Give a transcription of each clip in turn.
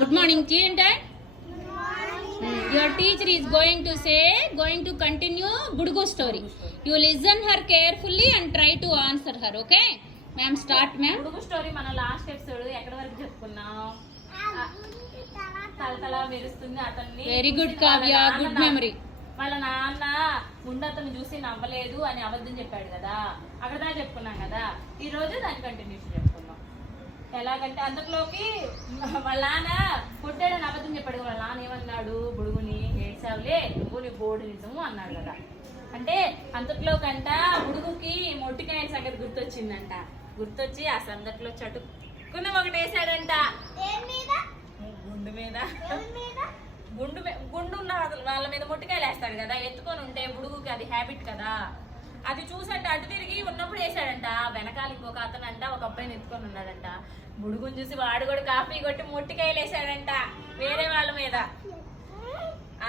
Good morning, children. Your teacher is going to continue Budugu story. You listen her carefully and try to answer her. Okay, ma'am, start, ma'am. Budugu story మన last episode ఎక్కడ వరకు చెప్పుకున్నాం? తలతల మెరుస్తుంది అతన్ని. Very good, Kavya. Good memory. వాళ్ళ నాన్న ముందు అతను చూసి నవ్వలేదు అని అబద్ధం చెప్పాడు కదా, అక్కడ దాకా చెప్పుకున్నాం కదా. ఈ రోజు దాని కంటిన్యూషన్ చెప్పుకున్నాం. ఎలాగంటే అంతలోకి వాళ్ళ నాన్న కొట్టాడని అబద్ధం చెప్పాడు. వాళ్ళ నాన్న ఏమన్నాడు? బుడుగుని ఏడ్చావులే నువ్వు, నీ బోర్డు నిజము అన్నాడు కదా. అంటే అంతట్లో కంట బుడుగుకి మొట్టికాయల సంగతి గుర్తొచ్చిందంట. గుర్తొచ్చి ఆ సందట్లో చటుక్కున ఒకటి వేసాడంట గుండు మీద. గుండు ఉన్న వాళ్ళ మీద మొట్టికాయలు వేస్తాడు కదా, ఎత్తుకొని ఉంటే బుడుగుకి అది హ్యాబిట్ కదా. అది చూసంట అటు తిరిగి ఉన్నప్పుడు వేసాడంట. వెనకాల ఇంకొక అతను అంట ఒక అబ్బాయిని ఎత్తుకొని ఉన్నాడంట. బుడుగుని చూసి వాడు కూడా కాఫీ కొట్టి మొట్టికాయలు వేసాడంట వేరే వాళ్ళ మీద.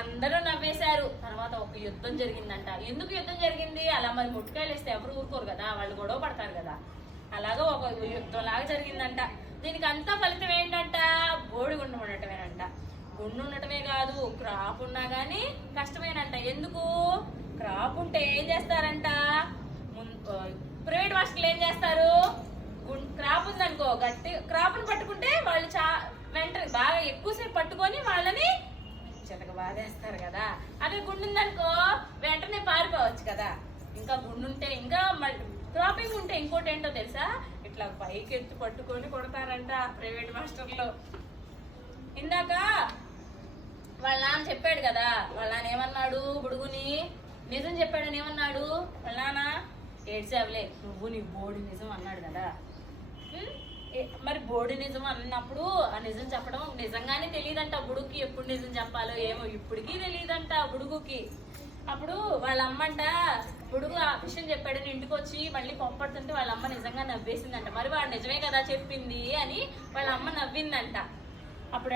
అందరూ నవ్వేశారు. తర్వాత ఒక యుద్ధం జరిగిందంట. ఎందుకు యుద్ధం జరిగింది? అలా మరి మొట్టికాయలు వేస్తే ఎవరు ఊరుకోరు కదా, వాళ్ళు గొడవ పడతారు కదా. అలాగా ఒక యుద్ధం లాగా జరిగిందంట. దీనికి అంతా ఫలితం ఏంటంట? బోడి గుండు ఉండటమేనంట. గుండు ఉండటమే కాదు, క్రాప్ ఉన్నా గానీ కష్టమేనంట. ఎందుకు? క్రాప్ ఉంటే ఏం చేస్తారంట, ప్రైవేట్ హాస్టల్ ఏం చేస్తారు? క్రాప్ ఉందనుకో, గట్టి క్రాప్ను పట్టుకుంటే వాళ్ళు వెంటనే బాగా ఎక్కువసేపు పట్టుకొని వాళ్ళని చితక బాధేస్తారు కదా. అదే గుండు ఉందనుకో వెంటనే పారిపోవచ్చు కదా. ఇంకా గుండు ఉంటే, ఇంకా క్రాపింగ్ ఉంటే ఇంకోటి ఏంటో తెలుసా, ఇట్లా పైకి ఎత్తి పట్టుకొని కొడతారంట ప్రైవేట్ మాస్టర్లో. ఇందాక వాళ్ళ నాన్న చెప్పాడు కదా, వాళ్ళ నాన్న ఏమన్నాడు? బుడుగుని నిజం చెప్పాడని ఏమన్నాడు? వాళ్ళ నాన్న ఏడ్చావులే నువ్వు, నీ బోడి నిజం అన్నాడు కదా. మరి బోడి నిజం అన్నప్పుడు ఆ నిజం చెప్పడం నిజంగానే తెలియదంట బుడుగుకి. ఎప్పుడు నిజం చెప్పాలో ఏమో ఇప్పటికీ తెలియదంట బుడుగుకి. అప్పుడు వాళ్ళ అమ్మంట బుడుగు ఆ విషయం చెప్పాడని ఇంటికి వచ్చి మళ్ళీ పొంపడుతుంటే వాళ్ళ అమ్మ నిజంగా నవ్వేసిందంట. మరి వాడు నిజమే కదా చెప్పింది అని వాళ్ళ అమ్మ నవ్విందంట. అప్పుడు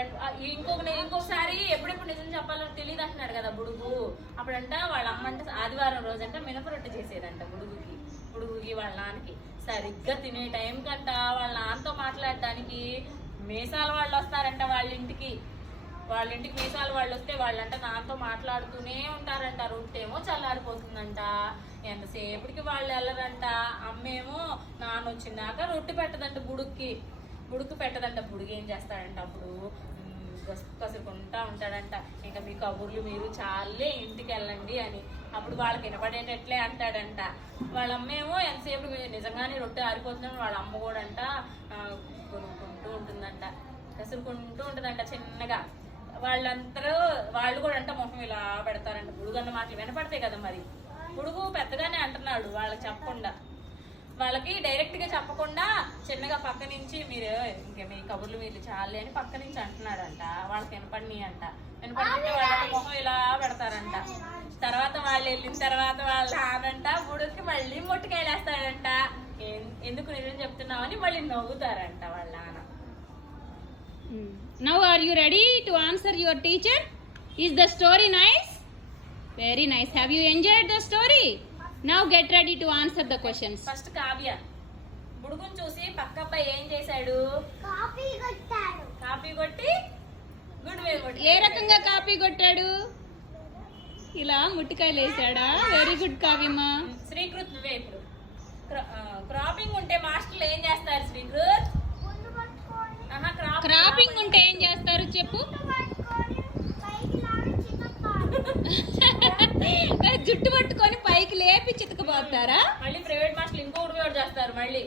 ఇంకొకసారి ఎప్పుడెప్పుడు నిజం చెప్పాలో తెలియదు అంటున్నాడు కదా బుడుగు. అప్పుడంట వాళ్ళ అమ్మ అంటే ఆదివారం రోజంట మినపరొట్టె చేసేదంట బుడుగుకి వాళ్ళ నాన్నకి. సరిగ్గా తినే టైం కంట వాళ్ళ నాన్నతో మాట్లాడడానికి మీసాల వాళ్ళు వస్తారంట వాళ్ళ ఇంటికి మీసాల వాళ్ళు వస్తే వాళ్ళంట నాన్నతో మాట్లాడుతూనే ఉంటారంట. రొట్టెమో చల్లారిపోతుందంట. ఎంతసేపటికి వాళ్ళు వెళ్ళరంట. అమ్మేమో నాన్న వచ్చిందాక రొట్టె పెట్టదంట బుడుక్కి పెట్టదంట. బుడుగు ఏం చేస్తాడంట అప్పుడు కసురుకుంటా ఉంటాడంట. ఇంకా మీ కబుర్లు మీరు చాలే ఇంటికి వెళ్ళండి అని. అప్పుడు వాళ్ళకి వినపడేటట్లే అంటాడంట. వాళ్ళ అమ్మేమో ఎంతసేపు నిజంగానే రొట్టె ఆరిపోతుందని వాళ్ళ అమ్మ కూడా అంట కొనుక్కుంటూ ఉంటుందంట, కసురుకుంటూ ఉంటుందంట చిన్నగా. వాళ్ళు కూడా అంట మొహం ఇలా పెడతారంట. బుడుగు అన్న మాటలు వినపడతాయి కదా. మరి బుడుగు పెద్దగానే అంటున్నాడు వాళ్ళకి చెప్పకుండా, వాళ్ళకి డైరెక్ట్ గా చెప్పకుండా చిన్నగా పక్క నుంచి మీరు ఇంకా మీ కబుర్లు మీరు చాలే అని పక్క నుంచి అంటున్నాడంట. వాళ్ళకి వినపడినాయి అంట. వినపడితే వాళ్ళ మొహం ఇలా పెడతారంట. తర్వాత వాళ్ళు వెళ్ళిన తర్వాత వాళ్ళ నానంట బుడుగుకి మళ్ళీ మొట్టికాయలు వేస్తాడంట. ఎందుకు నిజం చెప్తున్నామని మళ్ళీ నవ్వుతారంట వాళ్ళ నాన్న. Now are you ready to answer your teacher? Is the story nice? Very nice. Have you enjoyed the story? Now get ready to answer the questions. First Kavya బుడుగుని చూసి పక్క అబ్బాయి ఏం చేశాడు? కాపీ కొట్టి గుడ్ వే కొట్టి. ఏ రకంగా కాపీ కొట్టాడు? ఇలా ముట్టికాయలు వేసాడా? Very good కావ్యమ్మా. శ్రీకృత్ నువ్వే ఇప్పుడు. క్రాపింగ్ ఉంటే మాస్టర్లు ఏం చేస్తారు? శ్రీకృత్ క్రాపింగ్ ఉంటే ఏం చేస్తారు చెప్పు? జుట్టు పట్టుకొని పైకి లేపి చితకపోతారా? మళ్ళీ ప్రైవేట్ మాస్టర్లు ఇంకొకటి కూడా చేస్తారు. మళ్ళీ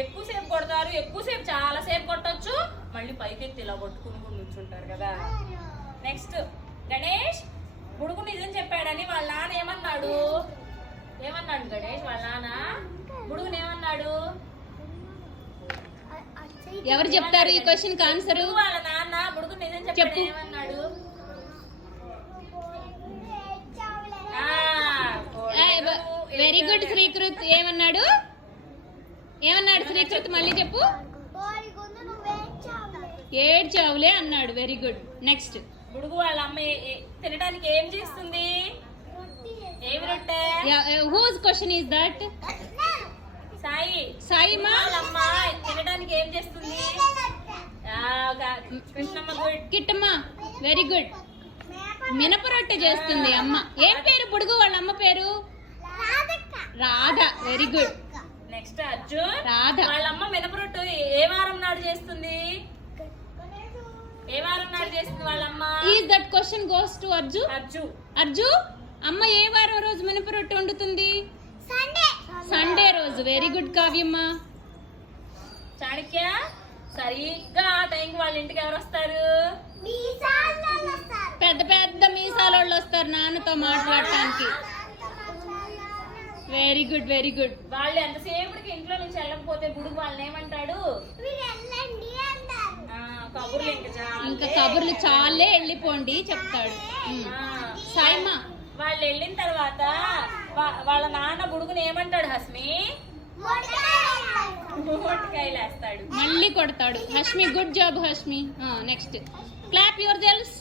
ఎక్కువసేపు కొడతారు, ఎక్కువసేపు చాలా సేపు కొట్టొచ్చు. మళ్ళీ పైకి ఎత్తి ఇలా కొట్టుకుని కూర్చుంటారు కదా. నెక్స్ట్ గణేష్ బుడుగు నిజం చెప్పాడని వాళ్ళ నాన్న ఏమన్నాడు గణేష్? వాళ్ళ నాన్న బుడుగుని ఏమన్నాడు? ఎవరు చెప్తారు ఈ క్వశ్చన్ కి ఆన్సర్? వాళ్ళ నాన్న బుడుగు నిజం చెప్పాడు ఏమన్నాడు? Very good Srikrit. ఏమన్నాడు శ్రీకృత్? మళ్ళీ చెప్పు. ఏడ్చావులే అన్నాడు. Very good. నెక్స్ట్ బుడుగు వాళ్ళ అమ్మ తినడానికి ఏం చేస్తుంది? ఏమి రొట్టె? Whose question is that? Sai. Sai మా వాళ్ళ అమ్మ తినడానికి ఏం చేస్తుంది? Krishnamma good. Kittamma very good. మినపరొట్టె చేస్తుంది అమ్మ. ఏం పేరు బుడుగు వాళ్ళ అమ్మ పేరు? Radha. Very good. Next Arjun. Radha. వాళ్ళ అమ్మ మినపరొట్టు ఏ వారం నాడు చేస్తుంది? ఏ వారం నాడు చేస్తుంది వాళ్ళమ్మ? Is that question goes to Arju. Arju అమ్మ ఏ వారం రోజు మినపరొట్టె వండుతుంది? సండే రోజు. Very good కావ్యమ్మ. చాణక్య సరిగ్గా ఆ టైంకి వాళ్ళ ఇంటికి ఎవరు వస్తారు? పెద్ద పెద్ద మీసాలోళ్ళు వస్తారు నాన్నతో మాట్లాడటానికి. Very good very good. వాళ్ళు ఎంతసేపటికి ఇంట్లో నుంచి వెళ్ళకపోతే బుడుగు వాళ్ళని ఏమంటాడు? కబుర్లు ఇంకా కబుర్లు చాలే వెళ్ళిపోండి చెప్తాడు. సాయిమా వాళ్ళు వెళ్ళిన తర్వాత వాళ్ళ నాన్న బుడుగుని ఏమంటాడు హస్మి? మొట్టికాయలు వేస్తాడు, మళ్ళీ కొడతాడు. Hasmi good job Hasmi. Next clap your shelves.